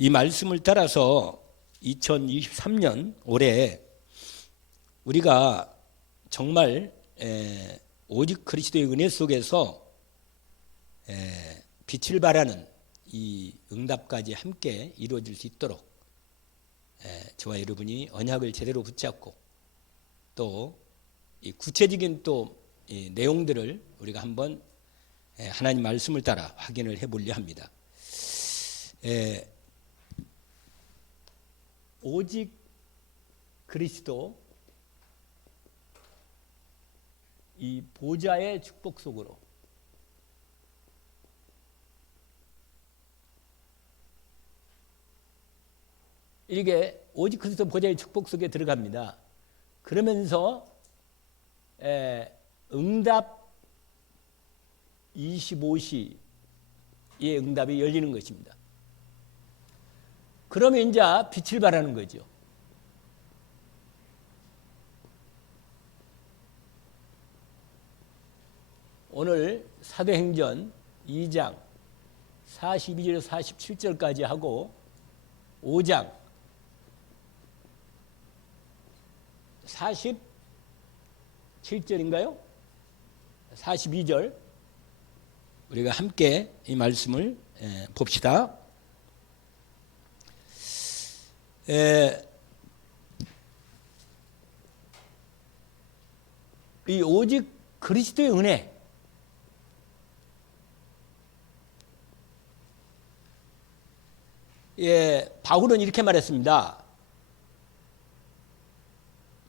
이 말씀을 따라서 2023년 올해 우리가 정말 오직 그리스도의 은혜 속에서 빛을 발하는 이 응답까지 함께 이루어질 수 있도록 저와 여러분이 언약을 제대로 붙잡고 또 이 구체적인 또 이 내용들을 우리가 한번 하나님 말씀을 따라 확인을 해보려 합니다. 오직 그리스도 이 보좌의 축복 속으로 이게 오직 그리스도 보좌의 축복 속에 들어갑니다. 그러면서 응답 25시의 응답이 열리는 것입니다. 그러면 이제 빛을 발하는 거죠. 오늘 사도행전 2장 42절 47절까지 하고 5장 47절인가요? 42절 우리가 함께 이 말씀을 봅시다. 이 오직 그리스도의 은혜 바울은 이렇게 말했습니다.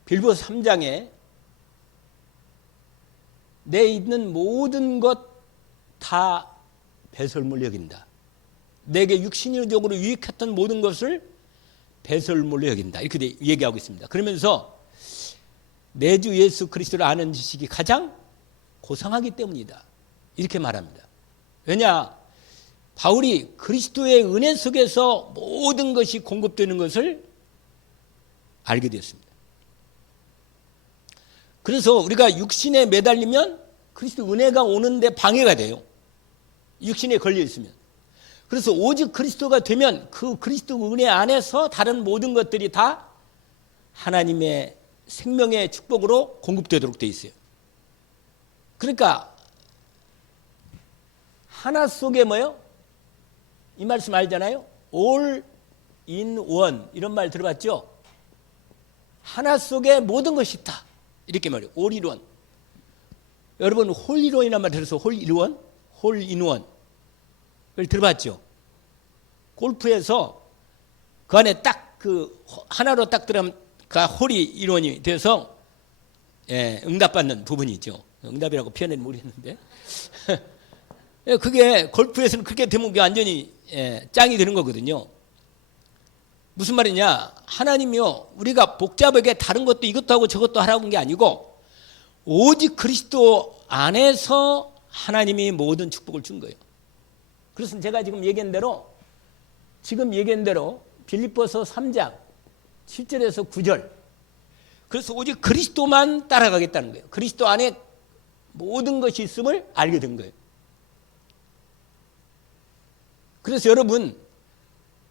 빌보서 3장에 내 있는 모든 것 다 배설물 여긴다. 내게 육신적으로 유익했던 모든 것을 배설물로 여긴다. 이렇게 얘기하고 있습니다. 그러면서 내 주 예수 그리스도를 아는 지식이 가장 고상하기 때문이다. 이렇게 말합니다. 왜냐? 바울이 그리스도의 은혜 속에서 모든 것이 공급되는 것을 알게 되었습니다. 그래서 우리가 육신에 매달리면 그리스도 은혜가 오는데 방해가 돼요. 육신에 걸려 있으면. 그래서 오직 그리스도가 되면 그 그리스도 은혜 안에서 다른 모든 것들이 다 하나님의 생명의 축복으로 공급되도록 되어 있어요. 그러니까 하나 속에 뭐요? 이 말씀 알잖아요. All in one 이런 말 들어봤죠? 하나 속에 모든 것이 있다. 이렇게 말해요. All in one. 여러분 홀리론이라는 말 들어서 홀리원? 홀인원 그걸 들어봤죠? 골프에서 그 안에 딱 그 하나로 딱 들어가면 그 홀이 인원이 돼서 응답받는 부분이죠. 응답이라고 표현은 모르겠는데 그게 골프에서는 그렇게 되면 그게 완전히 짱이 되는 거거든요. 무슨 말이냐? 하나님이요 우리가 복잡하게 다른 것도 이것도 하고 저것도 하라고 한 게 아니고 오직 그리스도 안에서 하나님이 모든 축복을 준 거예요. 그래서 제가 지금 얘기한 대로 빌립보서 3장 7절에서 9절 그래서 오직 그리스도만 따라가겠다는 거예요. 그리스도 안에 모든 것이 있음을 알게 된 거예요. 그래서 여러분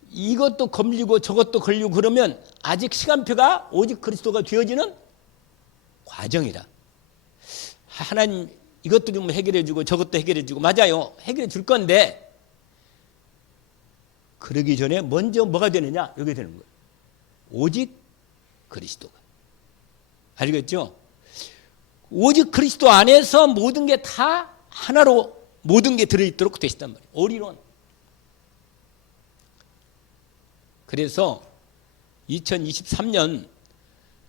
이것도 걸리고 저것도 걸리고 그러면 아직 시간표가 오직 그리스도가 되어지는 과정이라. 하나님 이것도 좀 해결해 주고 저것도 해결해 주고 맞아요. 해결해 줄 건데 그러기 전에 먼저 뭐가 되느냐? 여기 되는 거예요. 오직 그리스도가. 알겠죠? 오직 그리스도 안에서 모든 게 다 하나로 모든 게 들어있도록 되시단 말이에요. 오리론. 그래서 2023년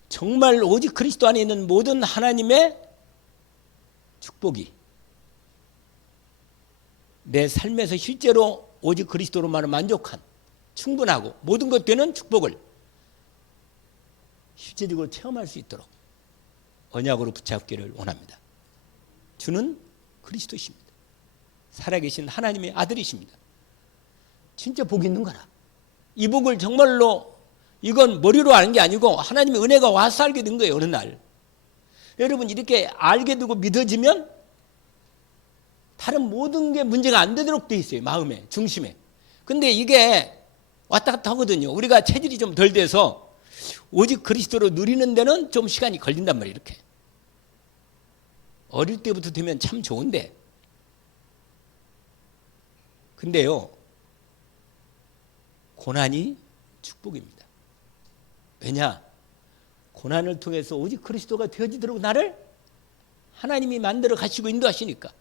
정말 오직 그리스도 안에 있는 모든 하나님의 축복이 내 삶에서 실제로 오직 그리스도로만 만족한 충분하고 모든 것 되는 축복을 실제적으로 체험할 수 있도록 언약으로 붙잡기를 원합니다. 주는 그리스도이십니다. 살아계신 하나님의 아들이십니다. 진짜 복 있는 거라. 이 복을 정말로 이건 머리로 아는 게 아니고 하나님의 은혜가 와서 알게 된 거예요. 어느 날. 여러분 이렇게 알게 되고 믿어지면 다른 모든 게 문제가 안 되도록 돼 있어요. 마음에, 중심에. 근데 이게 왔다 갔다 하거든요. 우리가 체질이 좀 덜 돼서 오직 그리스도로 누리는 데는 좀 시간이 걸린단 말이에요. 이렇게 어릴 때부터 되면 참 좋은데, 근데요 고난이 축복입니다. 왜냐? 고난을 통해서 오직 그리스도가 되어지도록 나를 하나님이 만들어 가시고 인도하시니까.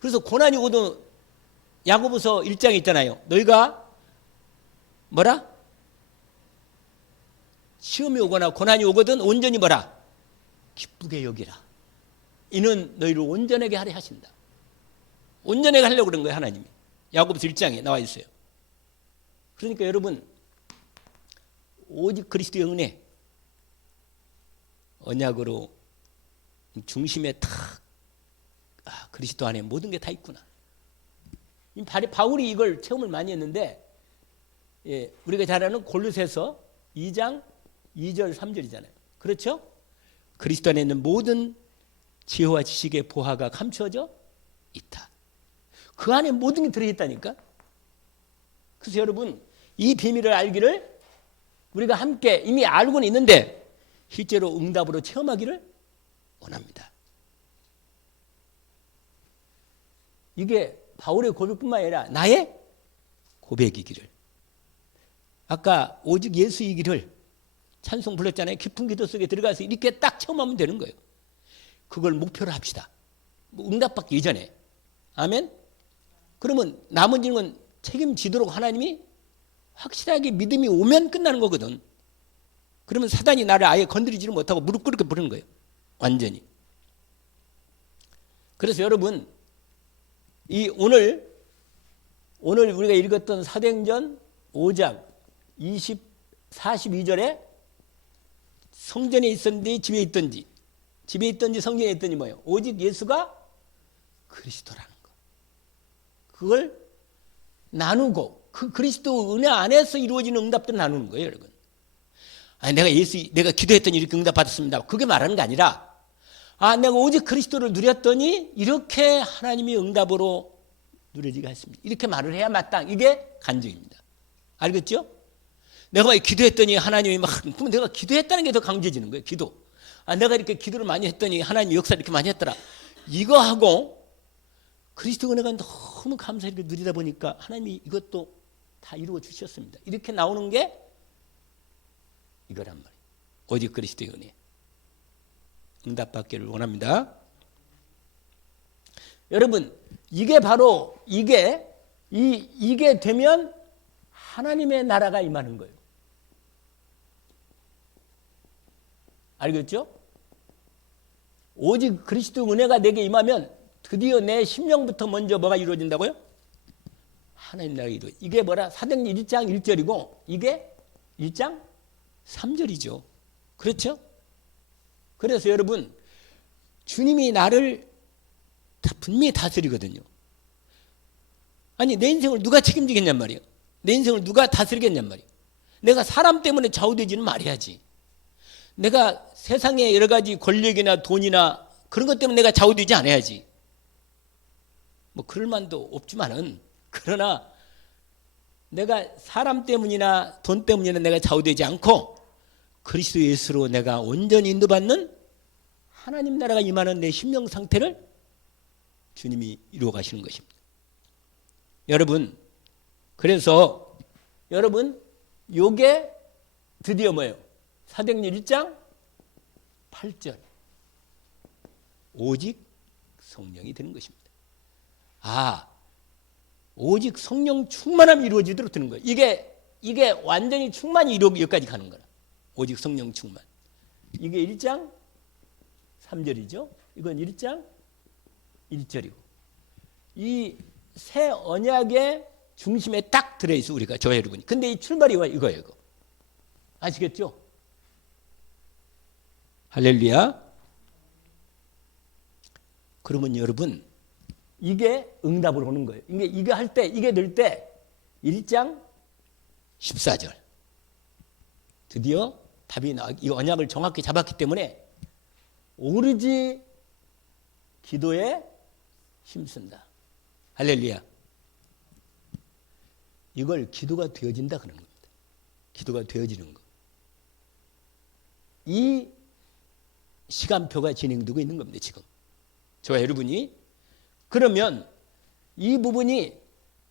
그래서 고난이 오도 야고보서 1장에 있잖아요. 너희가 뭐라? 시험이 오거나 고난이 오거든 온전히 뭐라? 기쁘게 여기라. 이는 너희를 온전하게 하려 하신다. 온전하게 하려고 그런 거예요, 하나님이. 야고보서 1장에 나와 있어요. 그러니까 여러분, 오직 그리스도의 은혜, 언약으로 중심에 탁, 그리스도 안에 모든 게 다 있구나. 바울이 이걸 체험을 많이 했는데, 우리가 잘 아는 골로새서 2장 2절 3절이잖아요. 그렇죠? 그리스도 안에 있는 모든 지혜와 지식의 보화가 감추어져 있다. 그 안에 모든 게 들어있다니까. 그래서 여러분, 이 비밀을 알기를 우리가 함께 이미 알고는 있는데 실제로 응답으로 체험하기를 원합니다. 이게 바울의 고백뿐만 아니라 나의 고백이기를. 아까 오직 예수이기를 찬송 불렀잖아요. 깊은 기도 속에 들어가서 이렇게 딱 체험하면 되는 거예요. 그걸 목표로 합시다. 응답받기 이전에. 아멘? 그러면 나머지는 책임지도록 하나님이 확실하게 믿음이 오면 끝나는 거거든. 그러면 사단이 나를 아예 건드리지를 못하고 무릎 꿇게 부르는 거예요. 완전히. 그래서 여러분, 오늘 우리가 읽었던 사도행전 5장 42절에 성전에 있었는지 집에 있던지 성전에 있던지 뭐예요? 오직 예수가 그리스도라는 거. 그걸 나누고 그 그리스도 은혜 안에서 이루어지는 응답들을 나누는 거예요, 여러분. 아니, 내가 기도했더니 이렇게 응답 받았습니다. 그게 말하는 게 아니라, 내가 오직 그리스도를 누렸더니 이렇게 하나님이 응답으로 누려지게 했습니다. 이렇게 말을 해야 마땅. 이게 간증입니다. 알겠죠? 내가 기도했더니 하나님이 그러면 내가 기도했다는 게 더 강조해지는 거예요. 기도. 내가 이렇게 기도를 많이 했더니 하나님이 역사를 이렇게 많이 했더라. 이거하고 그리스도 은혜가 너무 감사하게 누리다 보니까 하나님이 이것도 다 이루어 주셨습니다. 이렇게 나오는 게 이거란 말이에요. 오직 그리스도의 은혜. 응답받기를 원합니다. 여러분, 이게 바로 이게 되면 하나님의 나라가 임하는 거예요. 알겠죠? 오직 그리스도 은혜가 내게 임하면 드디어 내 심령부터 먼저 뭐가 이루어진다고요? 하나님 나라가 이루어져. 이게 뭐라? 사도행전 1장 1절이고 이게 1장 3절이죠. 그렇죠? 그래서 여러분, 주님이 나를 분명히 다스리거든요. 아니, 내 인생을 누가 책임지겠냔 말이에요. 내 인생을 누가 다스리겠냔 말이에요. 내가 사람 때문에 좌우되지는 말아야지. 내가 세상의 여러 가지 권력이나 돈이나 그런 것 때문에 내가 좌우되지 않아야지. 뭐 그럴 만도 없지만은, 그러나 내가 사람 때문이나 돈 때문이나 내가 좌우되지 않고 그리스도 예수로 내가 온전히 인도받는 하나님 나라가 임하는 내 심령 상태를 주님이 이루어 가시는 것입니다. 여러분, 그래서 여러분, 요게 드디어 뭐예요? 사도행전 1장 8절. 오직 성령이 되는 것입니다. 오직 성령 충만함이 이루어지도록 되는 거예요. 이게 완전히 충만히 이루어지고 여기까지 가는 거라. 오직 성령 충만. 이게 1장 3절이죠. 이건 1장 1절이고. 이 새 언약의 중심에 딱 들어있어, 우리가, 저 여러분이. 근데 이 출발이 이거예요, 이거. 아시겠죠? 할렐루야. 그러면 여러분, 이게 응답으로 오는 거예요. 이게 할 때, 이게 될 때 1장 14절. 드디어 답이 이 언약을 정확히 잡았기 때문에 오로지 기도에 힘쓴다. 할렐루야. 이걸 기도가 되어진다 그러는 겁니다. 기도가 되어지는 거. 이 시간표가 진행되고 있는 겁니다. 지금 저와 여러분이. 그러면 이 부분이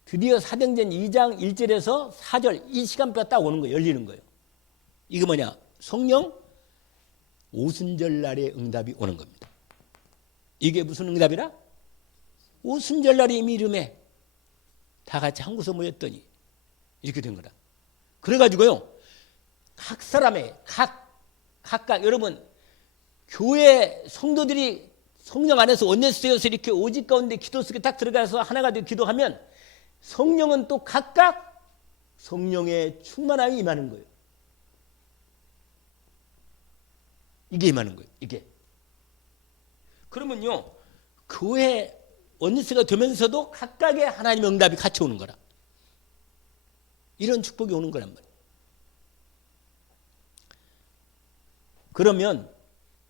드디어 사도행전 2장 1절에서 4절 이 시간표가 딱 오는 거예요. 열리는 거예요. 이거 뭐냐? 성령 오순절 날의 응답이 오는 겁니다. 이게 무슨 응답이라? 오순절 날에 이미 이름에 다 같이 한 곳에 모였더니 이렇게 된 거라. 그래가지고요, 각 사람의 각각 여러분 교회 성도들이 성령 안에서 원내스 되어서 이렇게 오직 가운데 기도 속에 딱 들어가서 하나가 되어 기도하면 성령은 또 각각 성령의 충만함이 임하는 거예요. 이게 임하는 거예요. 이게. 그러면요, 교회 원내스가 되면서도 각각의 하나님의 응답이 같이 오는 거라. 이런 축복이 오는 거란 말이에요. 그러면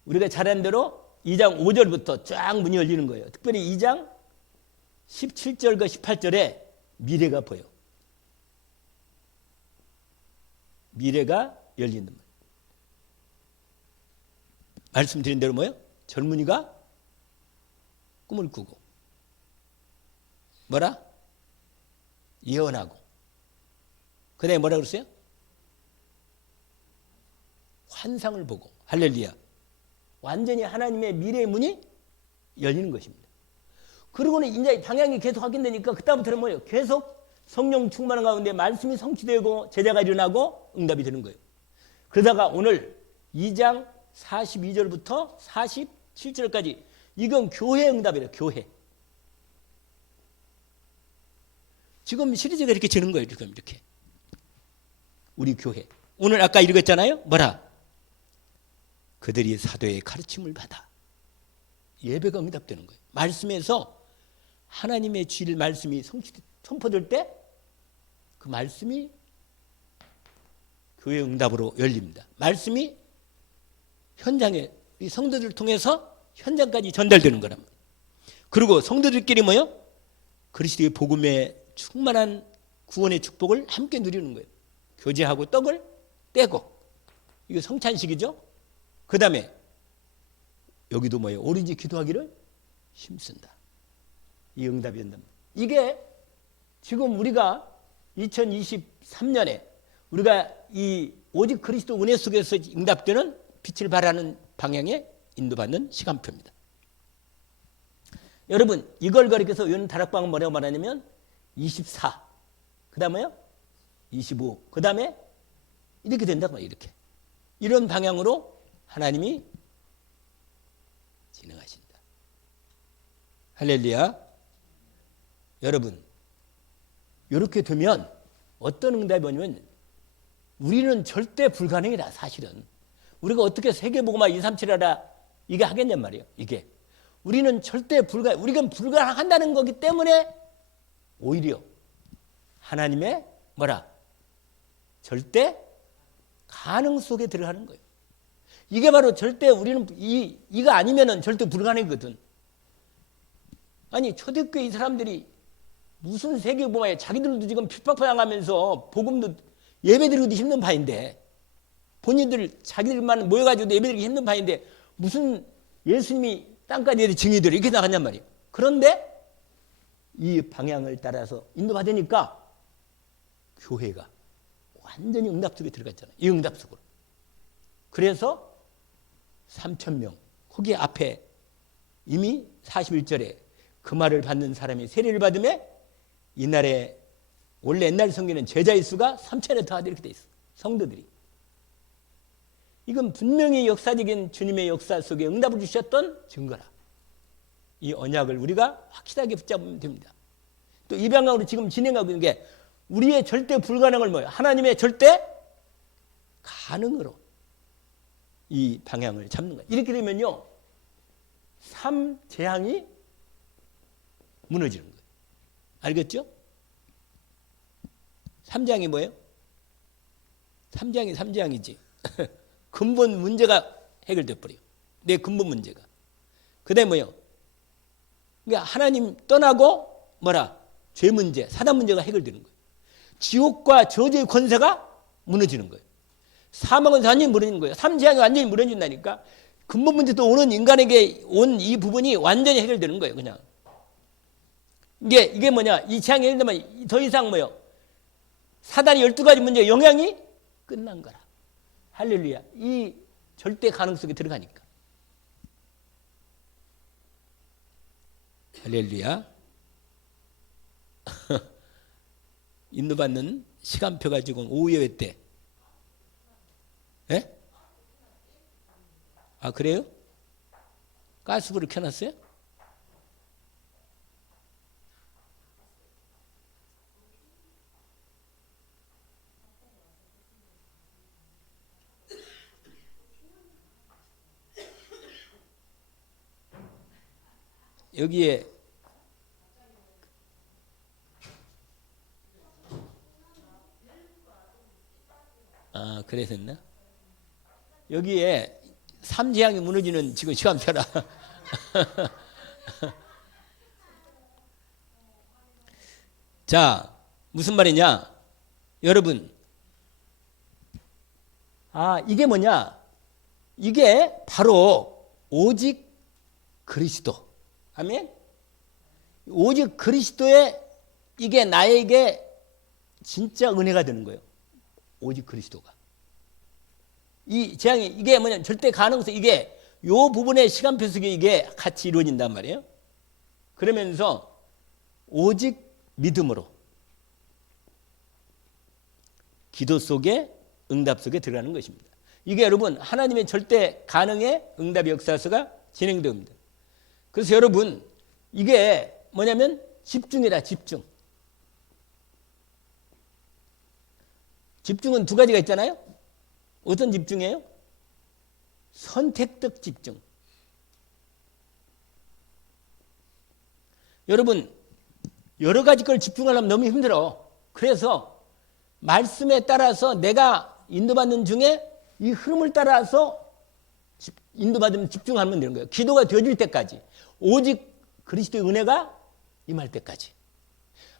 우리가 잘한 대로 2장 5절부터 쫙 문이 열리는 거예요. 특별히 2장 17절과 18절에 미래가 보여. 미래가 열린단 말이에요. 말씀드린 대로 뭐예요? 젊은이가 꿈을 꾸고 뭐라? 예언하고 그 다음에 뭐라 그랬어요? 환상을 보고 할렐루야. 완전히 하나님의 미래의 문이 열리는 것입니다. 그러고는 이제 방향이 계속 확인되니까 그다음부터는 뭐예요? 계속 성령 충만한 가운데 말씀이 성취되고 제자가 일어나고 응답이 되는 거예요. 그러다가 오늘 2장 42절부터 47절까지 이건 교회 응답이래요. 교회. 지금 시리즈가 이렇게 지는 거예요. 지금 이렇게. 우리 교회. 오늘 아까 읽었잖아요. 뭐라? 그들이 사도의 가르침을 받아. 예배가 응답되는 거예요. 말씀에서 하나님의 질 말씀이 선포될 때 그 말씀이 교회 응답으로 열립니다. 말씀이 현장에 이 성도들을 통해서 현장까지 전달되는 거란 말이에요. 그리고 성도들끼리 뭐요? 그리스도의 복음에 충만한 구원의 축복을 함께 누리는 거예요. 교제하고 떡을 떼고. 이거 성찬식이죠. 그 다음에 여기도 뭐예요? 오로지 기도하기를 힘쓴다. 이 응답이 된단 말이에요. 이게 지금 우리가 2023년에 우리가 이 오직 그리스도 은혜 속에서 응답되는 빛을 발하는 방향에 인도받는 시간표입니다. 여러분 이걸 가리켜서 요는 다락방은 뭐라고 말하냐면 24, 그 다음에요 25, 그 다음에 이렇게 된다고 말이에요. 이렇게. 이런 방향으로 하나님이 진행하신다. 할렐루야. 여러분 이렇게 되면 어떤 응답이 오냐면 우리는 절대 불가능이다. 사실은 우리가 어떻게 세계복음화 237 하라 이게 하겠냔 말이에요. 이게 우리는 절대 우리가 불가능한다는 거기 때문에 오히려 하나님의 뭐라 절대 가능 속에 들어가는 거예요. 이게 바로 절대 우리는 이거 아니면은 절대 불가능이거든. 아니 초대교회 이 사람들이 무슨 세계복음화에 자기들도 지금 핍박당하면서 복음도 예배드리기도 힘든 바인데 본인들 자기들만 모여가지고 예배드리기 힘든 바인데 무슨 예수님이 땅까지 증인들이 이렇게 나갔냔 말이에요. 그런데 이 방향을 따라서 인도받으니까 교회가 완전히 응답 속에 들어갔잖아요. 이 응답 속으로. 그래서 3,000명 거기 앞에 이미 41절에 그 말을 받는 사람이 세례를 받으며 이날에 원래 옛날 성경에는 제자의 수가 3,000에 더하다 이렇게 돼 있어. 성도들이. 이건 분명히 역사적인 주님의 역사 속에 응답을 주셨던 증거라. 이 언약을 우리가 확실하게 붙잡으면 됩니다. 또 이 방향으로 지금 진행하고 있는 게 우리의 절대 불가능을 뭐예요? 하나님의 절대 가능으로 이 방향을 잡는 거예요. 이렇게 되면요. 삶 재앙이 무너지는 거예요. 알겠죠? 3장이 뭐예요? 3장이지. 근본 문제가 해결돼 버려요. 내 근본 문제가. 그 다음에 뭐예요? 그러니까 하나님 떠나고 뭐라? 죄 문제, 사단 문제가 해결되는 거예요. 지옥과 저주의 권세가 무너지는 거예요. 사망은 완전히 무너지는 거예요. 삼재앙이 완전히 무너진다니까. 근본 문제도 오는 인간에게 온 이 부분이 완전히 해결되는 거예요. 그냥. 이게 뭐냐. 이 재앙이 해결되면 더 이상 뭐요. 사단이 12가지 문제의 영향이 끝난 거라. 할렐루야. 이 절대 가능 속에 들어가니까. 할렐루야. 인도받는 시간표가 지금 오후에 몇 대? 예? 아, 그래요? 가스불을 켜놨어요? 여기에 그래서 했나? 여기에 삼재앙이 무너지는 지금 시간표라. 자, 무슨 말이냐? 여러분, 이게 뭐냐? 이게 바로 오직 그리스도. 아멘? 오직 그리스도의 이게 나에게 진짜 은혜가 되는 거예요. 오직 그리스도가. 이 재앙이 이게 뭐냐? 절대 가능성 이게 요 부분의 시간표 속에 이게 같이 이루어진단 말이에요. 그러면서 오직 믿음으로 기도 속에 응답 속에 들어가는 것입니다. 이게 여러분 하나님의 절대 가능의 응답의 역사서가 진행됩니다. 그래서 여러분 이게 뭐냐면 집중이다. 집중. 집중은 두 가지가 있잖아요. 어떤 집중이에요? 선택적 집중. 여러분 여러 가지 걸 집중하려면 너무 힘들어. 그래서 말씀에 따라서 내가 인도받는 중에 이 흐름을 따라서 인도받으면 집중하면 되는 거예요. 기도가 되어질 때까지. 오직 그리스도의 은혜가 임할 때까지.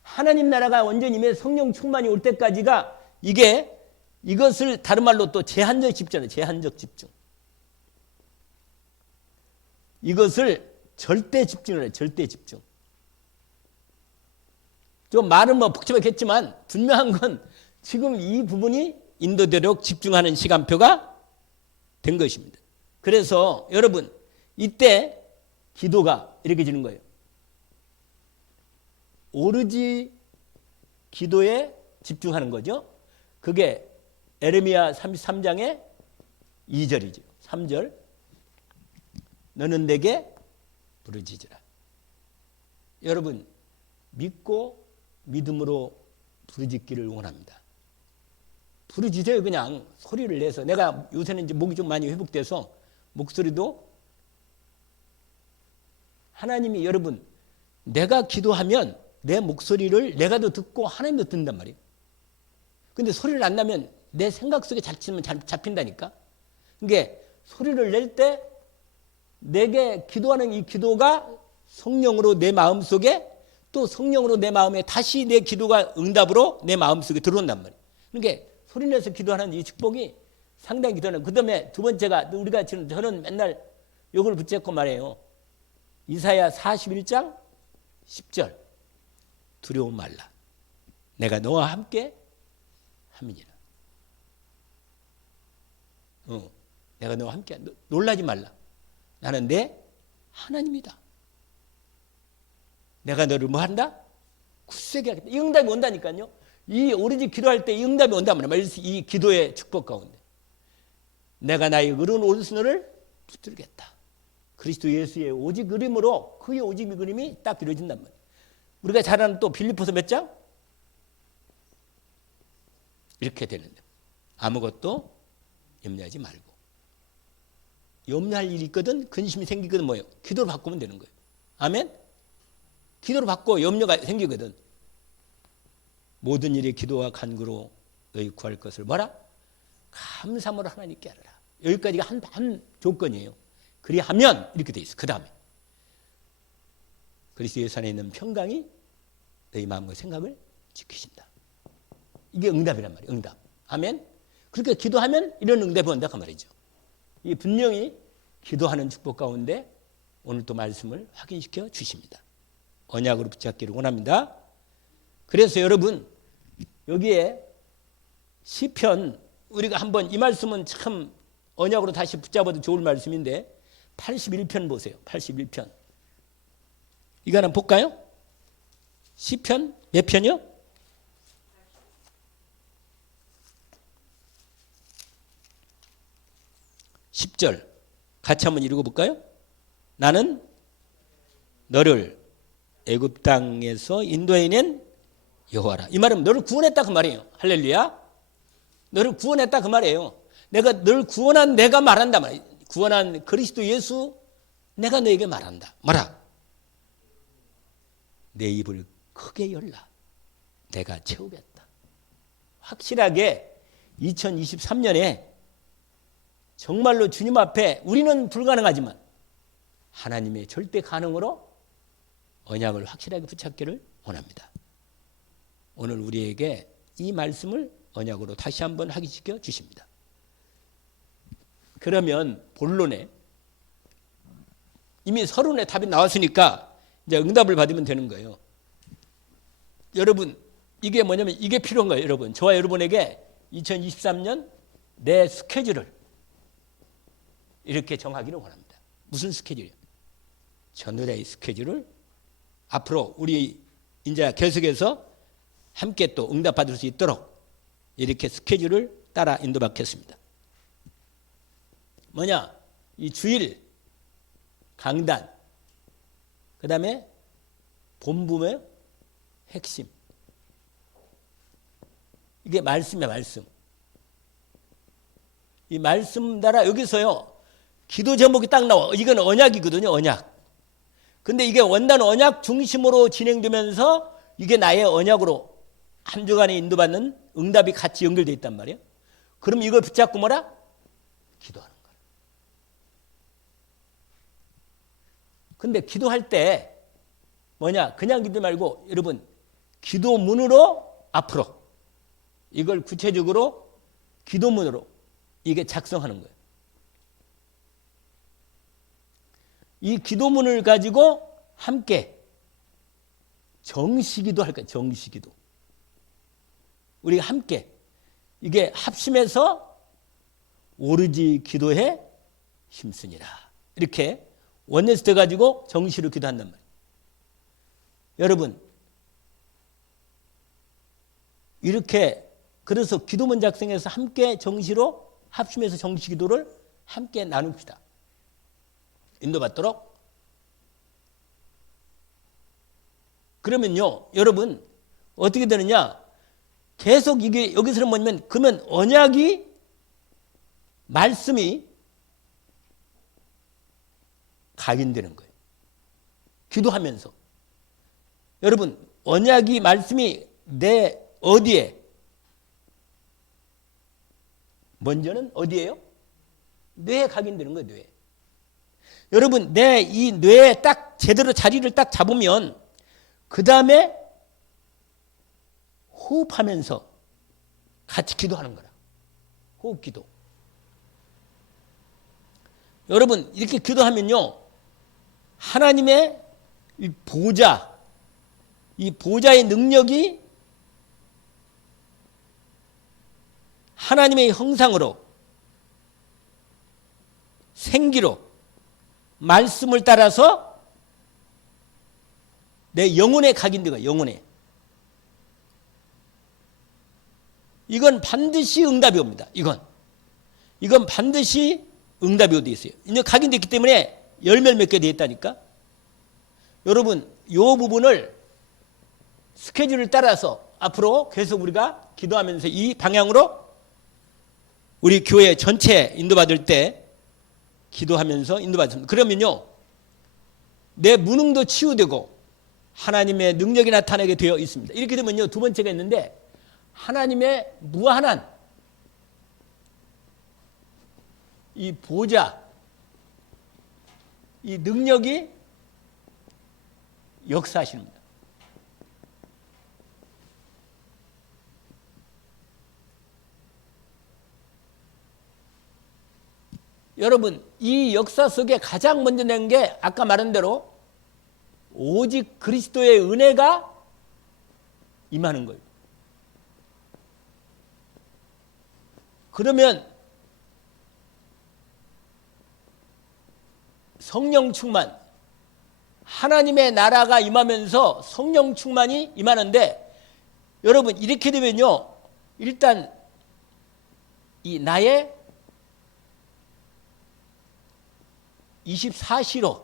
하나님 나라가 완전히 임해 성령 충만이 올 때까지가 이것을 다른 말로 또 제한적 집중이에요. 제한적 집중. 이것을 절대 집중을 해요. 절대 집중. 좀 말은 뭐 복잡하겠지만 분명한 건 지금 이 부분이 인도되도록 집중하는 시간표가 된 것입니다. 그래서 여러분 이때 기도가 이렇게 지는 거예요. 오로지 기도에 집중하는 거죠. 그게 에레미야 33장의 2절이죠. 3절. 너는 내게 부르짖으라. 여러분 믿고 믿음으로 부르짖기를 원합니다. 부르짖어요. 그냥 소리를 내서. 내가 요새는 이제 목이 좀 많이 회복돼서 목소리도 하나님이 여러분 내가 기도하면 내 목소리를 내가 더 듣고 하나님도 듣는단 말이에요. 근데 소리를 안 나면 내 생각 속에 잘 치면 잘 잡힌다니까. 그러니까 소리를 낼 때 내게 기도하는 이 기도가 성령으로 내 마음속에 또 성령으로 내 마음에 다시 내 기도가 응답으로 내 마음속에 들어온단 말이에요. 그러니까 소리내서 기도하는 이 축복이 상당히 기도하는. 그 다음에 두 번째가 우리가 지금 저는 맨날 요걸 붙잡고 말해요. 이사야 41장 10절. 두려워 말라. 내가 너와 함께 함이니라. 내가 너와 함께 놀라지 말라. 나는 내 하나님이다. 내가 너를 뭐 한다? 굳세게 하겠다. 이 응답이 온다니까요. 이 오로지 기도할 때 이 응답이 온단 말이에요. 이 기도의 축복 가운데. 내가 나의 의로운 오른손을 붙들겠다. 그리스도 예수의 오직 그림으로 그의 오직 그림이 딱 이루어진단 말이에요. 우리가 잘 아는 또 빌립보서 몇 장? 이렇게 되는데 아무것도 염려하지 말고. 염려할 일이 있거든 근심이 생기거든 뭐예요? 기도로 바꾸면 되는 거예요. 아멘? 기도로 바꿔 염려가 생기거든. 모든 일에 기도와 간구로 너희 구할 것을 뭐라? 감사함으로 하나님께 하라. 여기까지가 한 조건이에요. 그리하면 이렇게 돼 있어. 그 다음에 그리스도 예수 안에 있는 평강이 너희 마음과 생각을 지키신다. 이게 응답이란 말이에요. 응답. 아멘. 그렇게 기도하면 이런 응답이 온다 그 말이죠. 이 분명히 기도하는 축복 가운데 오늘 또 말씀을 확인시켜 주십니다. 언약으로 붙잡기를 원합니다. 그래서 여러분 여기에 시편 우리가 한번 이 말씀은 참 언약으로 다시 붙잡아도 좋을 말씀인데 81편 보세요. 81편. 이거 한번 볼까요? 시편 몇 편이요? 10절 같이 한번 읽어볼까요? 나는 너를 애굽 땅에서 인도해낸 여호와라. 이 말은 너를 구원했다 그 말이에요. 할렐루야. 너를 구원했다 그 말이에요. 내가 너를 구원한 내가 말한다 말이에요. 구원한 그리스도 예수 내가 너에게 말한다. 뭐라? 내 입을 크게 열라. 내가 채우겠다. 확실하게 2023년에 정말로 주님 앞에 우리는 불가능하지만 하나님의 절대 가능으로 언약을 확실하게 붙잡기를 원합니다. 오늘 우리에게 이 말씀을 언약으로 다시 한번 확인시켜 주십니다. 그러면 본론에 이미 서론에 답이 나왔으니까 이제 응답을 받으면 되는 거예요. 여러분 이게 뭐냐면 이게 필요한 거예요. 여러분 저와 여러분에게 2023년 내 스케줄을 이렇게 정하기를 원합니다. 무슨 스케줄이요? 전도자의 스케줄을 앞으로 우리 이제 계속해서 함께 또 응답받을 수 있도록 이렇게 스케줄을 따라 인도받겠습니다. 뭐냐? 이 주일 강단 그 다음에 본부의 핵심 이게 말씀이야 말씀. 이 말씀 따라 여기서요 기도 제목이 딱 나와. 이건 언약이거든요. 언약. 근데 이게 원단 언약 중심으로 진행되면서 이게 나의 언약으로 한 주간에 인도받는 응답이 같이 연결되어 있단 말이에요. 그럼 이걸 붙잡고 뭐라? 기도하는 거예요. 근데 기도할 때 뭐냐? 그냥 기도 말고 여러분 기도문으로 앞으로 이걸 구체적으로 기도문으로 이게 작성하는 거예요. 이 기도문을 가지고 함께 정시기도 할까요? 정시기도. 우리가 함께 이게 합심해서 오르지 기도에 힘쓰니라. 이렇게 원내스 돼가지고 정시로 기도한단 말이에요. 여러분 이렇게 그래서 기도문 작성해서 함께 정시로 합심해서 정시기도를 함께 나눕시다. 인도받도록. 그러면요 여러분 어떻게 되느냐 계속 이게 여기서는 뭐냐면 그러면 언약이 말씀이 각인되는 거예요. 기도하면서 여러분 언약이 말씀이 내 어디에 먼저는 어디예요? 뇌에 각인되는 거예요. 뇌에. 여러분 내 이 뇌에 딱 제대로 자리를 딱 잡으면 그 다음에 호흡하면서 같이 기도하는 거라. 호흡기도. 여러분 이렇게 기도하면요 하나님의 이 보좌 이 보좌의 능력이 하나님의 형상으로 생기로 말씀을 따라서 내 영혼에 각인되고 영혼에 이건 반드시 응답이 옵니다. 이건 반드시 응답이 어디 있어요. 이제 각인됐기 때문에 열매를 맺게 되어 있다니까. 여러분 이 부분을 스케줄을 따라서 앞으로 계속 우리가 기도하면서 이 방향으로 우리 교회 전체 인도받을 때 기도하면서 인도받습니다. 그러면요 내 무능도 치유되고 하나님의 능력이 나타나게 되어 있습니다. 이렇게 되면요 두 번째가 있는데 하나님의 무한한 이 보좌 이 능력이 역사하십니다. 여러분, 이 역사 속에 가장 먼저 낸 게 아까 말한 대로 오직 그리스도의 은혜가 임하는 거예요. 그러면 성령 충만, 하나님의 나라가 임하면서 성령 충만이 임하는데, 여러분 이렇게 되면요, 일단 이 나의 24시로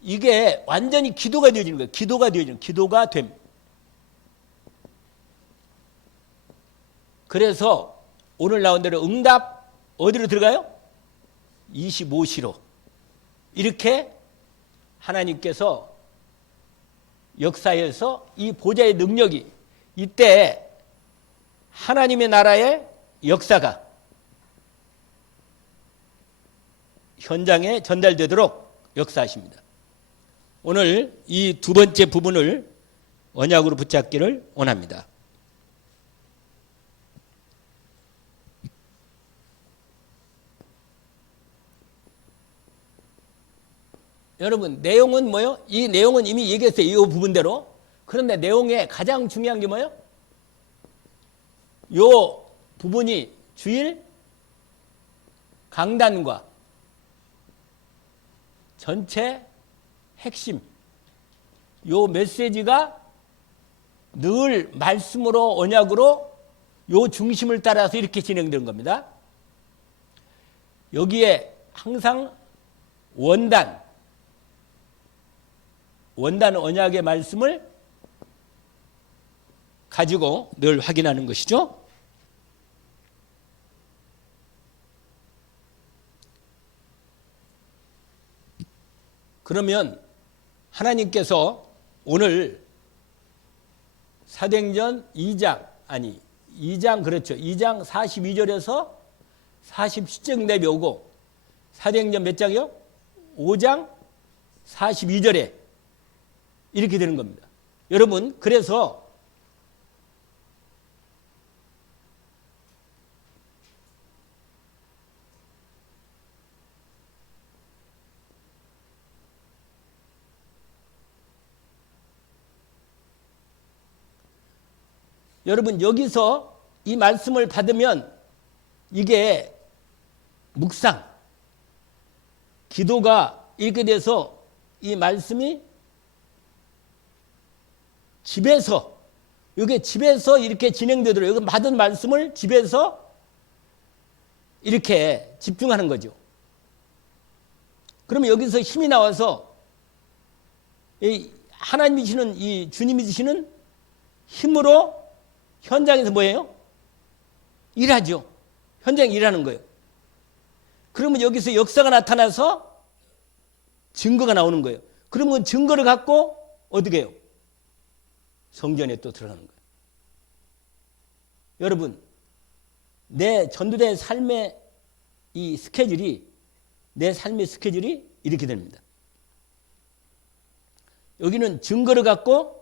이게 완전히 기도가 되어지는 거예요. 기도가 됨. 그래서 오늘 나온 대로 응답 어디로 들어가요? 25시로. 이렇게 하나님께서 역사에서 이 보좌의 능력이 이때 하나님의 나라의 역사가 현장에 전달되도록 역사하십니다. 오늘 이 두 번째 부분을 언약으로 붙잡기를 원합니다. 여러분, 내용은 뭐요? 이 내용은 이미 얘기했어요. 이 부분대로. 그런데 내용에 가장 중요한 게 뭐요? 이 부분이 주일 강단과 전체 핵심, 요 메시지가 늘 말씀으로 언약으로 요 중심을 따라서 이렇게 진행되는 겁니다. 여기에 항상 원단 언약의 말씀을 가지고 늘 확인하는 것이죠. 그러면 하나님께서 오늘 사도행전 2장 그렇죠. 2장 42절에서 47절 내비 오고, 사도행전 몇 장이요? 5장 42절에 이렇게 되는 겁니다. 여러분, 그래서 여러분 여기서 이 말씀을 받으면 이게 묵상, 기도가 이렇게 돼서 이 말씀이 집에서, 이게 집에서 이렇게 진행되도록, 여기 받은 말씀을 집에서 이렇게 집중하는 거죠. 그러면 여기서 힘이 나와서 하나님이 주시는, 이 주님이 주시는 힘으로 현장에서 뭐예요? 일하죠. 현장에 일하는 거예요. 그러면 여기서 역사가 나타나서 증거가 나오는 거예요. 그러면 증거를 갖고 어떻게 해요? 성전에 또 들어가는 거예요. 여러분, 내 전도된 삶의 이 스케줄이, 내 삶의 스케줄이 이렇게 됩니다. 여기는 증거를 갖고,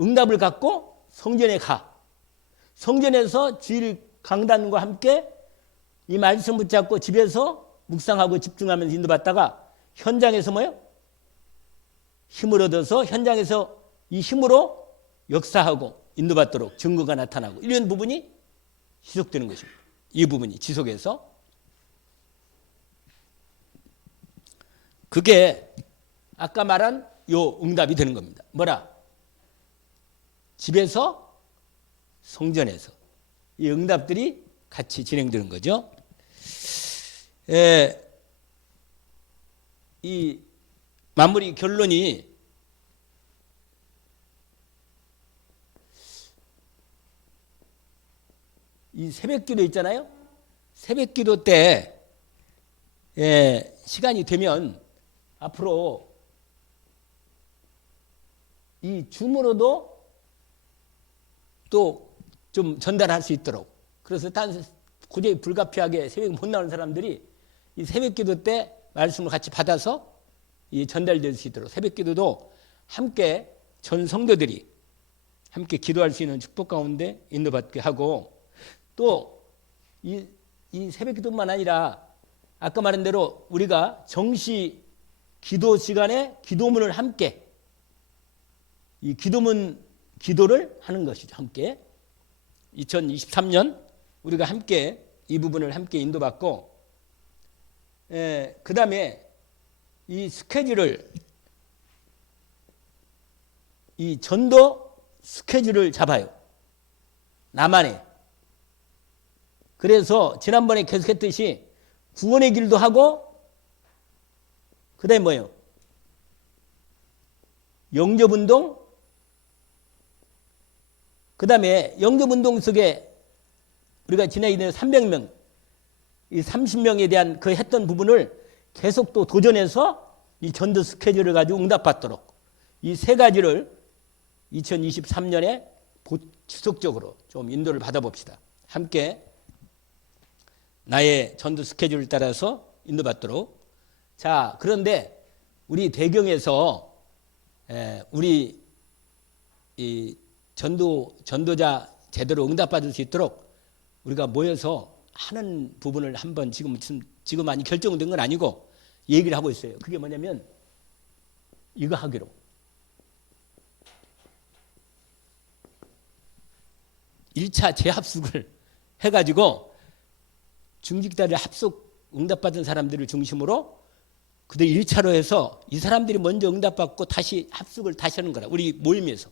응답을 갖고 성전에 가. 성전에서 주일 강단과 함께 이 말씀 붙잡고 집에서 묵상하고 집중하면서 인도받다가 현장에서 뭐예요? 힘을 얻어서 현장에서 이 힘으로 역사하고 인도받도록 증거가 나타나고, 이런 부분이 지속되는 것입니다. 이 부분이 지속해서. 그게 아까 말한 요 응답이 되는 겁니다. 뭐라? 집에서, 성전에서 이 응답들이 같이 진행되는 거죠. 이 마무리 결론이 이 새벽기도 있잖아요. 새벽기도 때 시간이 되면 앞으로 이 줌으로도 또 좀 전달할 수 있도록, 그래서 도저히 불가피하게 새벽 못 나오는 사람들이 이 새벽기도 때 말씀을 같이 받아서 이 전달될 수 있도록, 새벽기도도 함께 전 성도들이 함께 기도할 수 있는 축복 가운데 인도받게 하고, 또 이 이 새벽 기도뿐만 아니라 아까 말한 대로 우리가 정시 기도 시간에 기도문을 함께 이 기도를 하는 것이죠. 함께 2023년 우리가 함께 이 부분을 함께 인도받고 그 다음에 이 스케줄을 이 전도 스케줄을 잡아요. 나만의. 그래서 지난번에 계속했듯이 구원의 길도 하고 그 다음에 뭐예요? 영접운동 그 다음에 영접운동 속에 우리가 지난 2년에 300명 이 30명에 대한 그 했던 부분을 계속 또 도전해서 이 전도 스케줄을 가지고 응답받도록 이 세 가지를 2023년에 지속적으로 좀 인도를 받아봅시다. 함께 나의 전도 스케줄을 따라서 인도받도록. 자, 그런데 우리 대경에서 우리 이 전도자 제대로 응답받을 수 있도록 우리가 모여서 하는 부분을 한번 지금 많이 결정된 건 아니고 얘기를 하고 있어요. 그게 뭐냐면 이거 하기로. 1차 재합숙을 해가지고 중직자들 합숙 응답받은 사람들을 중심으로 그들 1차로 해서 이 사람들이 먼저 응답받고 다시 합숙을 다시 하는 거라. 우리 모임에서.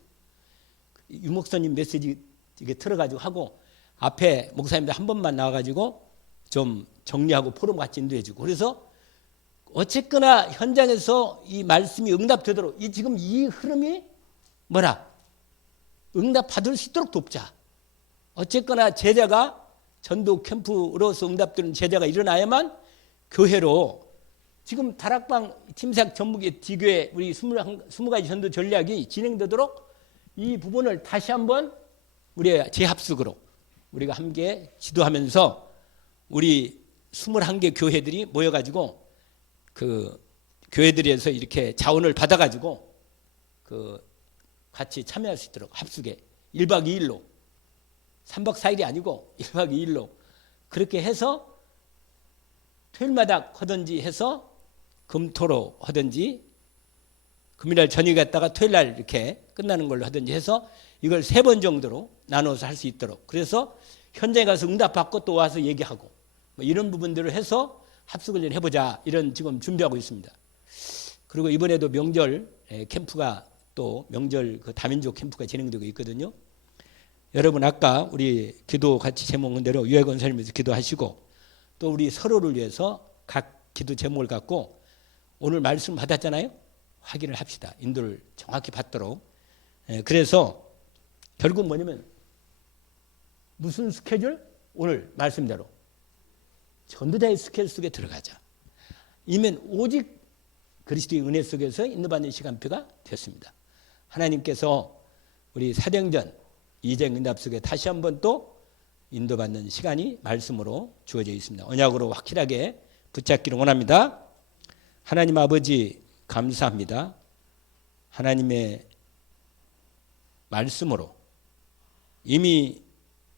유 목사님 메시지 이게 틀어가지고 하고 앞에 목사님들 한 번만 나와가지고 좀 정리하고 포럼 같이 인도해주고 그래서 어쨌거나 현장에서 이 말씀이 응답되도록 지금 이 흐름이 뭐라? 응답받을 수 있도록 돕자. 어쨌거나 제자가 전도 캠프로서 응답되는 제자가 일어나야만 교회로 지금 다락방 팀사학 전북의 D교회 우리 20가지 전도 전략이 진행되도록 이 부분을 다시 한번 우리의 재합숙으로 우리가 함께 지도하면서 우리 21개 교회들이 모여가지고 그 교회들에서 이렇게 자원을 받아가지고 그 같이 참여할 수 있도록 합숙에 1박 2일로 3박 4일이 아니고 1박 2일로 그렇게 해서 토요일마다 하든지 해서 금토로 하든지 금요일날 저녁에 갔다가 토요일날 이렇게 끝나는 걸로 하든지 해서 이걸 3번 정도로 나눠서 할 수 있도록 그래서 현장에 가서 응답받고 또 와서 얘기하고 뭐 이런 부분들을 해서 합숙을 좀 해보자 이런 지금 준비하고 있습니다. 그리고 이번에도 명절 캠프가 또 명절 그 다민족 캠프가 진행되고 있거든요. 여러분 아까 우리 기도 같이 제목은 대로 유해권 설명에서 기도하시고 또 우리 서로를 위해서 각 기도 제목을 갖고 오늘 말씀 받았잖아요. 확인을 합시다. 인도를 정확히 받도록. 그래서 결국 뭐냐면 무슨 스케줄? 오늘 말씀대로 전도자의 스케줄 속에 들어가자. 이면 오직 그리스도의 은혜 속에서 인도받는 시간표가 됐습니다. 하나님께서 우리 사도행전 2장 응답 속에 다시 한번 또 인도받는 시간이 말씀으로 주어져 있습니다. 언약으로 확실하게 붙잡기를 원합니다. 하나님 아버지 감사합니다. 하나님의 말씀으로 이미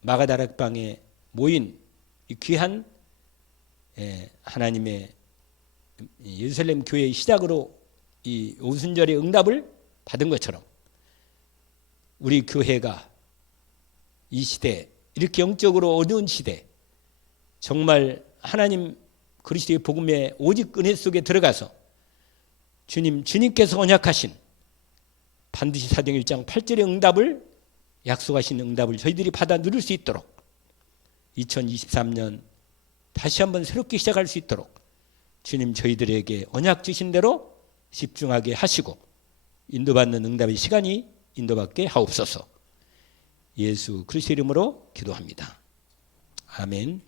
마가다락방에 모인 이 귀한 하나님의 예루살렘 교회의 시작으로 이 오순절의 응답을 받은 것처럼 우리 교회가 이 시대 이렇게 영적으로 어두운 시대 정말 하나님 그리스도의 복음의 오직 은혜 속에 들어가서 주님께서 언약하신 반드시 사도행 1장 8절의 응답을 약속하신 응답을 저희들이 받아 누릴 수 있도록 2023년 다시 한번 새롭게 시작할 수 있도록 주님 저희들에게 언약 주신 대로 집중하게 하시고 인도받는 응답의 시간이 인도받게 하옵소서. 예수 그리스도 이름으로 기도합니다. 아멘.